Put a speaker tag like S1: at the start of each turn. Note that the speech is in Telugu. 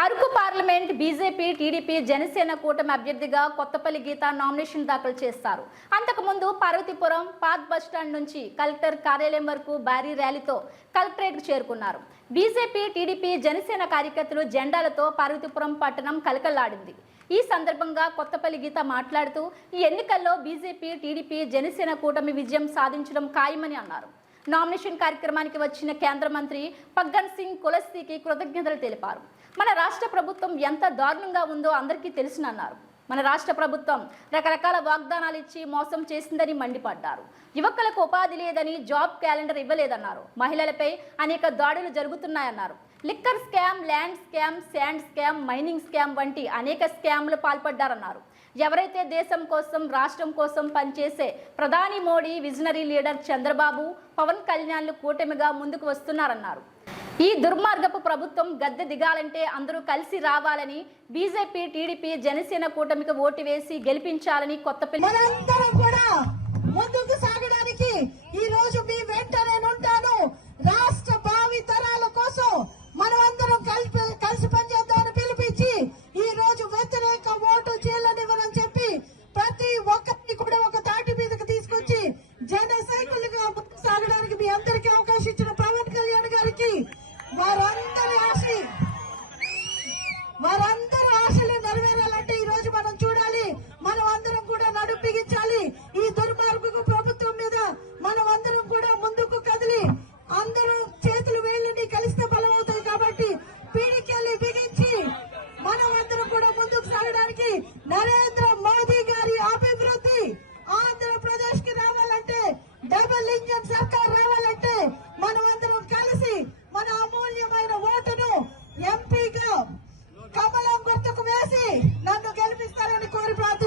S1: Araku parliament BJP TDP Janasena కూటమి అభ్యర్థిగా కొత్తపల్లి గీత నామినేషన్ దాఖలు చేస్తారు. అంతకుముందు పార్వతీపురం పాత్ బస్టాండ్ నుంచి కలెక్టర్ కార్యాలయం వరకు భారీ ర్యాలీతో కలెక్టరేట్ చేరుకున్నారు. బీజేపీ టీడీపీ జనసేన కార్యకర్తలు జెండాలతో పార్వతీపురం పట్టణం కలకల్లాడింది ఈ సందర్భంగా కొత్తపల్లి గీత మాట్లాడుతూ ఈ ఎన్నికల్లో బీజేపీ టీడీపీ జనసేన కూటమి విజయం సాధించడం ఖాయమని అన్నారు. నామినేషన్ కార్యక్రమానికి వచ్చిన కేంద్ర మంత్రి పగ్గన్ సింగ్ కులస్తీకి కృతజ్ఞతలు తెలిపారు. మన రాష్ట్ర ప్రభుత్వం ఎంత దారుణంగా ఉందో అందరికీ తెలుసునన్నారు. మన రాష్ట్ర ప్రభుత్వం రకరకాల వాగ్దానాలు ఇచ్చి మోసం చేసిందని మండిపడ్డారు. యువకులకు ఉపాధి లేదని జాబ్ క్యాలెండర్ ఇవ్వలేదన్నారు. మహిళలపై అనేక దాడులు జరుగుతున్నాయన్నారు. Liquor scam land scam sand scam mining scam వంటి అనేక స్కామ్లు పాల్పడ్డారన్నారు. ఎవరైతే దేశం కోసం రాష్ట్రం కోసం పనిచేసే ప్రధాని మోడీ విజనరీ లీడర్ చంద్రబాబు పవన్ కళ్యాణ్లు కూటమిగా ముందుకు వస్తున్నారన్నారు. ఈ దుర్మార్గపు ప్రభుత్వం గద్దె దిగాలంటే అందరూ కలిసి రావాలని బీజేపీ టీడీపీ జనసేన కూటమికి ఓటు వేసి గెలిపించాలని కొత్తపల్లి
S2: పిల్లలు ప్రార్థన